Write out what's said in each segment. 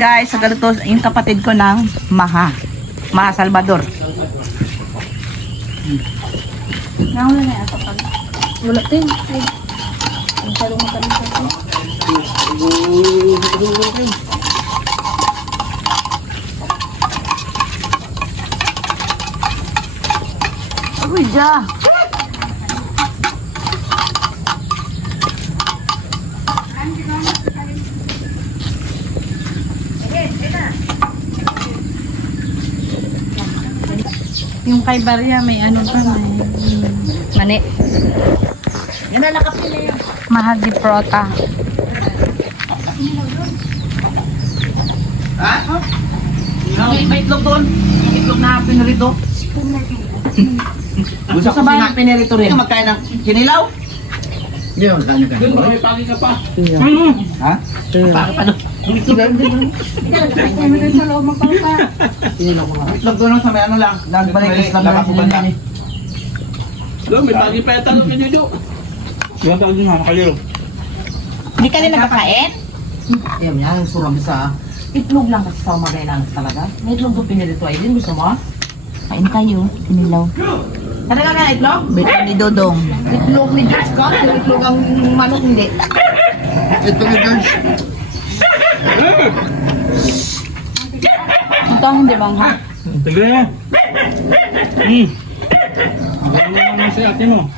guys, nagluto yung kapatid ko ng Maha Salvador. Nawala na ito pag wala din. Ang sarong matamis ito. Uy, ja. Yung kay Barya may ano pa, may mani. Yan na nakapili yun. Mahagi prota. Ha? May itlog doon. Yung itlog na pinirito. Gusto sa bahay pinirito rin. Magkain ng kinilaw? Hindi, magkano ka? Doon, may pagi ka pa. Ha? Bakit ano? Itlog doon sa may ano lang. Nagbalik islam na sila yan eh. Doon, may pagi pa yung talong ka dito. Yung talong din nakakaliro. Hindi ka rin nakakain? Yan, yan. Surang bisa. Itlog lang kasi sa umagay lang talaga. May itlog doon pinirito ay din. Gusto mo? Kain kayo. Kinilaw. Talaga ka itlog? Bito ni Dodong. Itlog ni George ka? Yung itlog ang manok hindi. Ito ni George. Ito ang hindi bang ha? Tigre na. Ang gano'n naman si ate mo.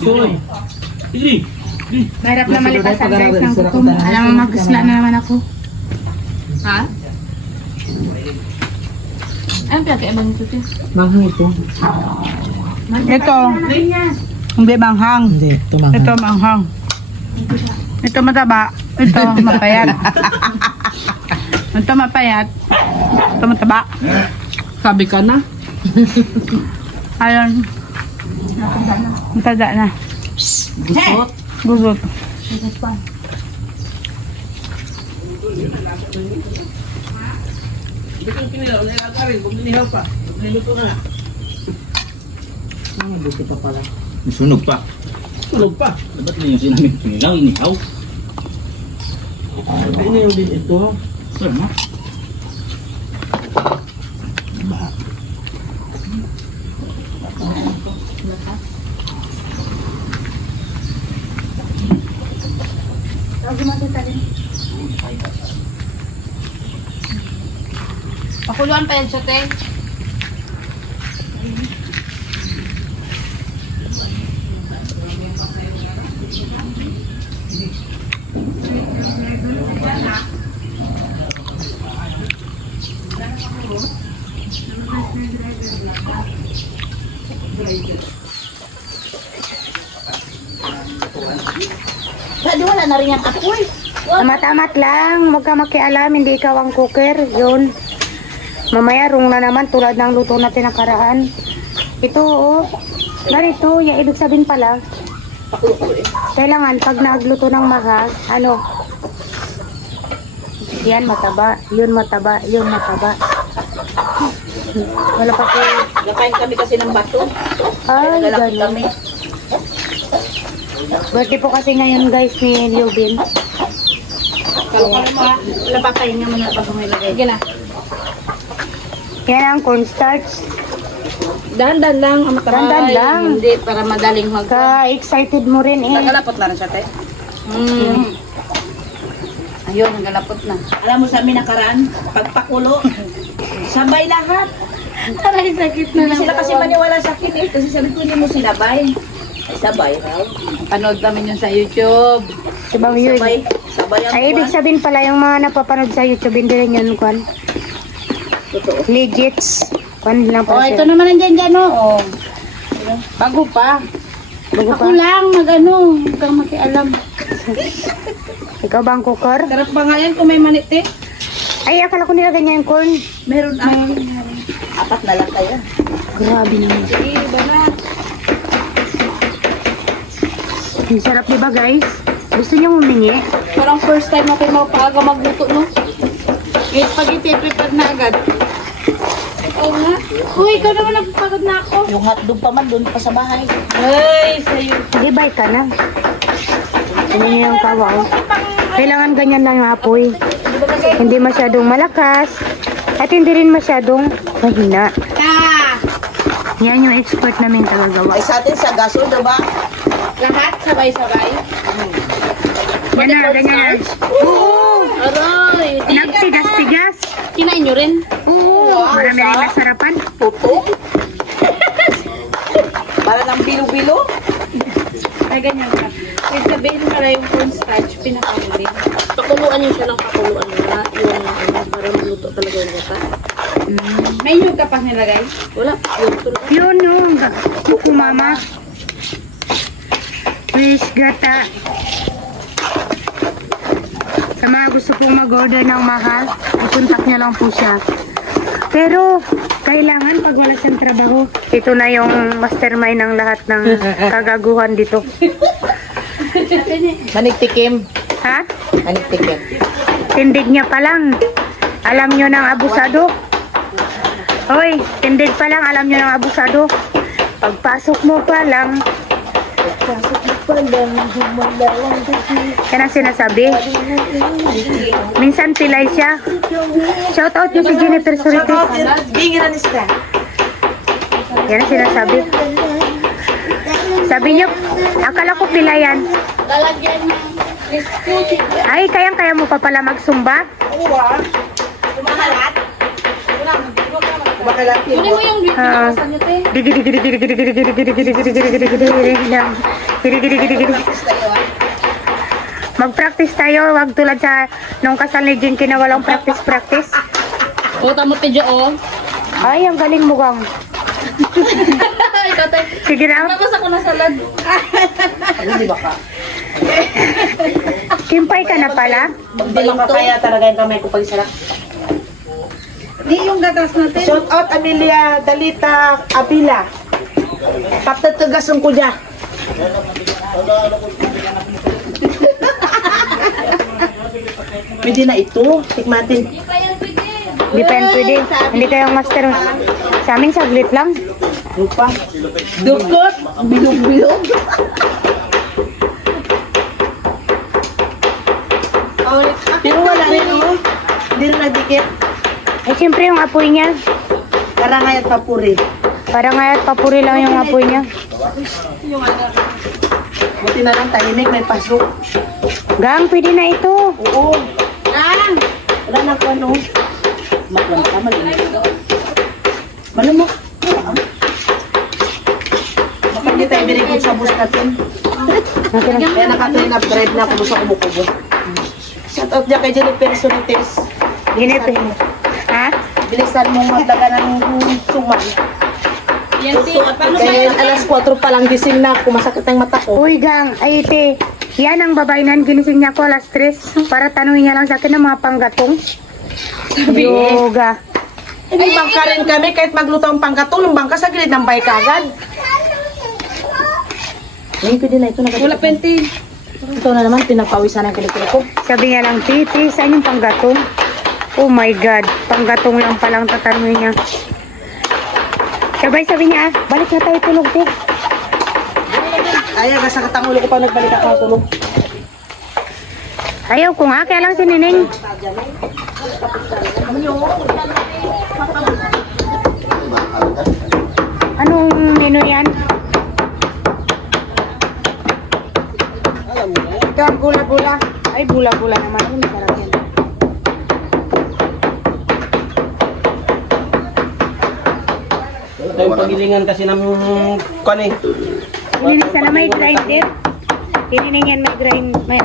Soy. Ili. Mahirap na malipasan guys ng gutom. Alam mo, magsla na naman ako. Ha? Anong pinag-iabang nito, Tiyo? Manghang ito. Ito. Hindi manghang. Hindi, ito manghang. Ito manghang. Ito mataba. Ito mapayat. Ito mapayat. Ito mataba. Sabi ka na. Ayun. Matada na. Gusot. Gusot. Dito yung kinilaw, nilagarin. Huwag nilihaw pa. Niluto na. Dito pa pala. Sunog pa. Tulog pa. Dapat na yung sinaming kinilaw, inihaw. Inihaw din ito. Sir, ma? Pakuluan pa yan siya, Te. Di wala na rin yung apoy. Tamat-tamat lang. Huwag ka makialam. Hindi ikaw ang cooker. Yun. Mamaya rung na naman tulad ng luto natin nakaraan. Ito, oh. Narito, yung ibig sabihin pala. Kailangan pag nagluto ng maha, ano? Yan mataba. Yun mataba. Yun mataba. Wala pa po. Nakain kami kasi ng bato. Ay, Nagalaki ganun. kami. Birthday po kasi ngayon guys ni Liubin. Wala pa kain nga muna pag umilagay. Sige na. Yan ang cornstarch. Dandan lang. Ang Dandan lang. Hindi para madaling mag... Ka-excited mo rin eh. Nagalapot na rin siya, te. Ayun, nagalapot na. Alam mo sa amin nakaraan, pagpakulo, sabay lahat. Aray, sakit na Hindi lang. sila kasi maniwala sa akin eh. Kasi sabi ko, hindi mo sinabay. Ay, sabay raw. Panood namin yun sa YouTube. Sabang yun. Sabay ang Ay, ibig kuwan. sabihin pala yung mga napapanood sa YouTube, hindi rin yun, Kwan. Totoo. Legits. Kwan lang Oh, po ito siya. naman nandiyan dyan, oh. Bago pa. Bago Ako pa. lang, mag-ano. Huwag kang makialam. Ikaw ba ang cooker? Sarap ba nga yan kung may manit eh? Ay, akala ko nilagay niya yung corn. Meron ah. Apat na lang tayo. Grabe naman. Sige, iba na. Ang sarap diba guys? Gusto niyo humingi? Parang first time natin mapaaga magluto, no? May spaghetti, prepared na agad. Oo nga. Uy, ikaw naman nagpapagod na ako. Yung hotdog pa man doon pa sa bahay. Ay, sa'yo. Sige, bye ka na. Tingnan niyo yung kawaw. Kailangan ganyan lang yung apoy. Hindi masyadong malakas. At hindi rin masyadong mahina. Yan yung expert namin tagagawa. Ay sa atin sa gaso, diba? Lahat sabay-sabay. Yan na, ganyan na. Oo! Aroy! Nagtigas-tigas. Kinain nyo rin? Oo! Marami rin masarapan. Pupo. Para ng bilo-bilo. Ay, ganyan ka. Ibig sabihin pala yung cornstarch, pinakahuli. Pakuluan yun siya ng pakuluan na. Yung para maluto talaga yung gata. May yung ka pa nilagay? Wala. Yung tulad. Yun yung kuko mama. Fish gata. Sa mga gusto pong mag-order ng mahal, i-contact niya lang po siya. Pero, kailangan pag wala siyang trabaho, ito na yung mastermind ng lahat ng kagaguhan dito. Nanigtikim. Ha? Nanigtikim. Tindig niya pa lang. Alam nyo ng abusado. Hoy, tindig pa lang, alam nyo ng abusado. Pagpasok mo pa lang, yan ang sinasabi. Minsan pilay siya. Shout out nyo si Jennifer Surites. Yan ang sinasabi. Sabi niyo, akala ko pilayan. Lalagyan ng Ay, kayang-kaya mo pa pala magsumba? Kunin mo yung Ah. binakasan nyo, te. Mag-practice tayo, wag tulad sa nung kasal ni Jinky na walang practice. O, tamo te Jo, o. Ay, ang galing mo, Gang. Ikaw, te. Sige na. Tapos ako na salad. Kimpay ka na pala. Hindi lang kaya talaga yung kamay ko pag isarap. Di yung gatas natin. Shout out Amelia Dalita Abila. Patatugasan ko dyan. Pwede na ito. Tikmatin. Hindi pa yan pwede. Hindi kayong master. Sa amin, saglit lang. Lupa. Dukot. Bilog-bilog. Pero wala rin oh. Hindi rin nagdikit. Ay, siyempre yung apoy niya. Karangay at papuri. Parang nga papuri lang yung apoy niya. Buti na lang tahimik. May pasok. Gang, pwede na ito. Oo. Wala na ko ano. Malam ka. Malam mo. Baka hindi tayo binigod sa bus natin. Kaya naka-train upgrade na ako sa kumukubo. Shout out dyan kay Jennifer Surites. Ginip. Ha? Bilisan mong magdaga ng suman. Yan, te. Paano Kaya alas 4 pa lang gising na ako. Masakit ang mata ko. Uy, Gang, ay ite. Yan ang babae na ginising niya ko alas 3 para tanungin niya lang sa akin ng mga panggatong. Yoga. Hindi bangka rin kami kahit magluto ang pangkatong. Yung bangka sa gilid ng bike agad. Ngayon pwede na ito. Wala penti. Ito na naman, pinagpawisan ang kilikili ko. Sabi niya lang, Titi, saan yung panggatong? Oh my God, panggatong lang palang tatanungin niya. Sabay sabi niya, balik na tayo tulog, te. Ay, sa katangulo ko pa nagbalik ako tulog. Ayaw ko nga, kaya lang si Nining. Anong menu yan? Ito ang gula-gula. Ay, gula-gula naman. Ay, masarap yan. Ito yung pagilingan kasi ng kwan eh. Nining, sana may grinder. Nining yan may grind. May,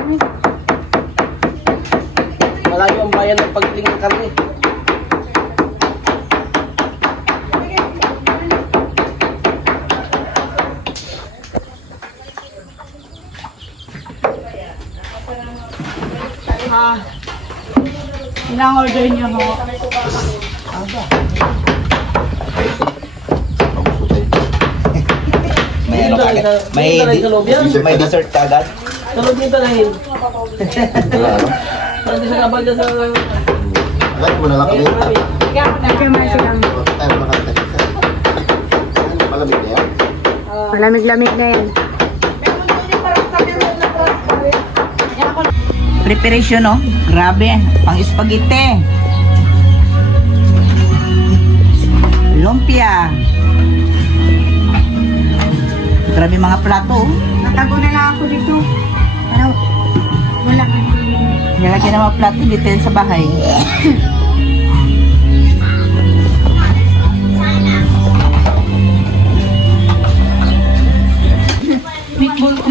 Malayo ang bayan ng pagilingan ng karne. Ilang order niyo ho? May ano ka agad? May dessert ka agad? Tulog nito na yun. Hindi sa kabal dyan sa... Like mo na lang kami. ito man silang Tayo makakita. Malamig na yan. malamig-lamig na yan. preparation, no? Grabe. Pang spaghetti. Lumpia. Grabe mga plato. Oh. Natago na lang ako dito. Ano? Wala. Nilagyan ng mga plato dito yan sa bahay.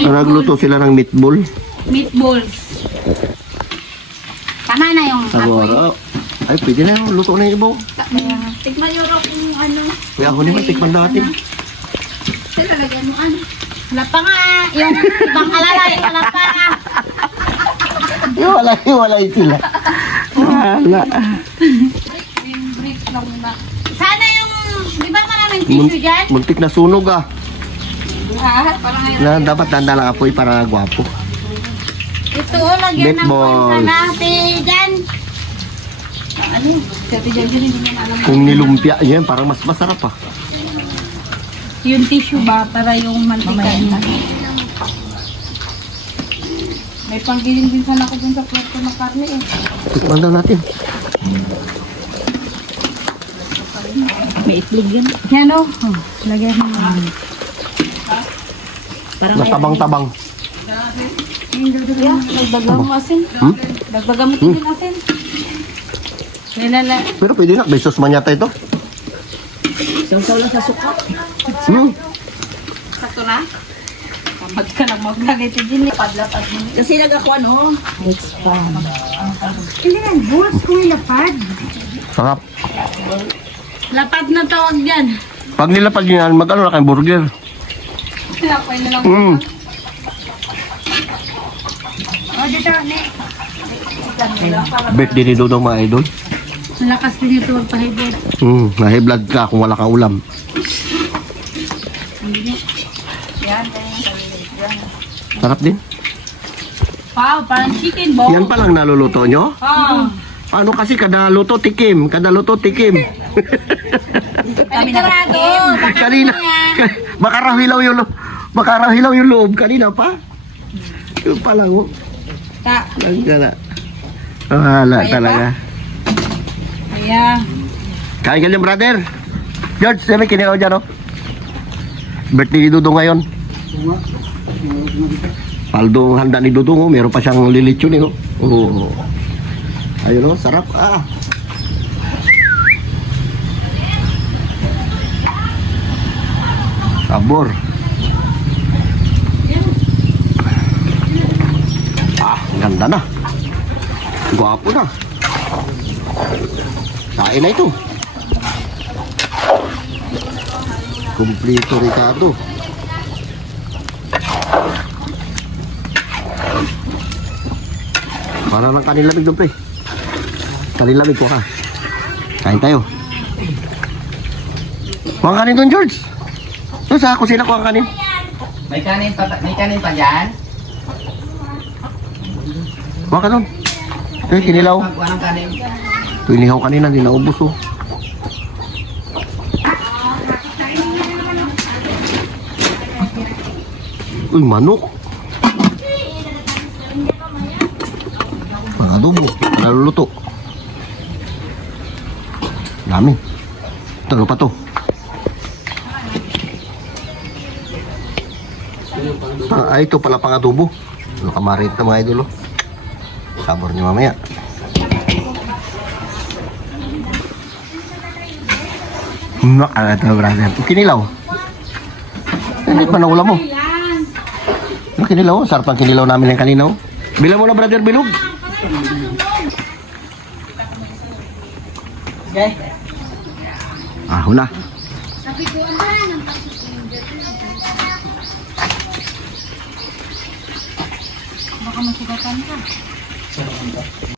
Nagluto sila ng meatball. Meatballs. Tama na yung Saguro. Ay, pwede na yung luto na yung ibaw. Tikman nyo raw kung ano. Kaya ako naman, tikman natin. Sila lagyan mo ano. Wala pa nga. Yung ibang alalay. Wala pa. Iwalay sila. Wala. Sana yung, di ba maraming tissue dyan? Muntik na sunog ah. Ha? Parang ngayon. Dapat tanda lang apoy para gwapo. Ito, lagyan ng Meatballs. kwan natin dyan. Ano? Sabi dyan dyan, hindi naman alam. Kung nilumpia yan, parang mas masarap ah. Yung tissue ba para yung mantika? May panggiling din sana ako dun sa kwarto ng karne eh. Tikman daw natin. May itlog yun. Yan o. Lagyan mo na. Parang Natabang-tabang. Yeah, dagdagan mo asin. Hmm? Dagdagan mo din asin. Nilala. Pero pwede na, may sauce man yata ito. Saw-saw lang sa suka. Sakto na? Tamad ka lang maglalito din. Padlapat mo. Kasi nagakuha, no? Next time. Hindi yan, boss. Kung ilapad. Sarap. Lapad na tawag yan. Pag nilapad nyo yan, mag-ano na kayong burger. Tinapay na lang. O, dito, ne. Birthday ni Dodong mga idol. Malakas din ito magpahibod. Na-high blood ka kung wala kang ulam. Sarap din. Wow, parang chicken ball. Yan pa lang naluluto nyo? Oh. Ano kasi kada luto tikim, kada luto tikim. Kami narado. Kanina, baka raw hilaw yung loob. Kanina pa. Yung pa lang, oh. Ta. Wala. Wala talaga. Kaya. Kain ka dyan, brother. George, sabi kinilaw dyan, oh. Birthday ni Dudong ngayon. Paldo ang handa ni Dudong, oh. Meron pa siyang lilitsyon, oh. Oh. Ayun, oh. Sarap, ah. Sabor. Ah, ganda na. Gwapo na. Kain na ito. Kumplito, Ricardo. Para lang kanin lamig doon, pre. Kanin lamig ko, ha. Kain tayo. Kuha kanin doon, George. Doon sa kusina, kuha kanin. May kanin pa dyan? Kuha ka doon. Eh, kinilaw. Pagkuha ng kanin. Ito inihaw kanina, hindi naubos, oh. Uy, manok. Pang-adobo, naluluto. Dami. Ito, ano pa to? Ito pala pang-adobo. Ano kamarit na mga idol, oh. Sabor niyo mamaya. Ito, brother. Kinilaw. Hindi pa na ulam mo. Ano kinilaw? Sarap ang kinilaw namin ng kanina. Bilang mo na, brother, bilog. Okay. Hula. Baka masugatan ka.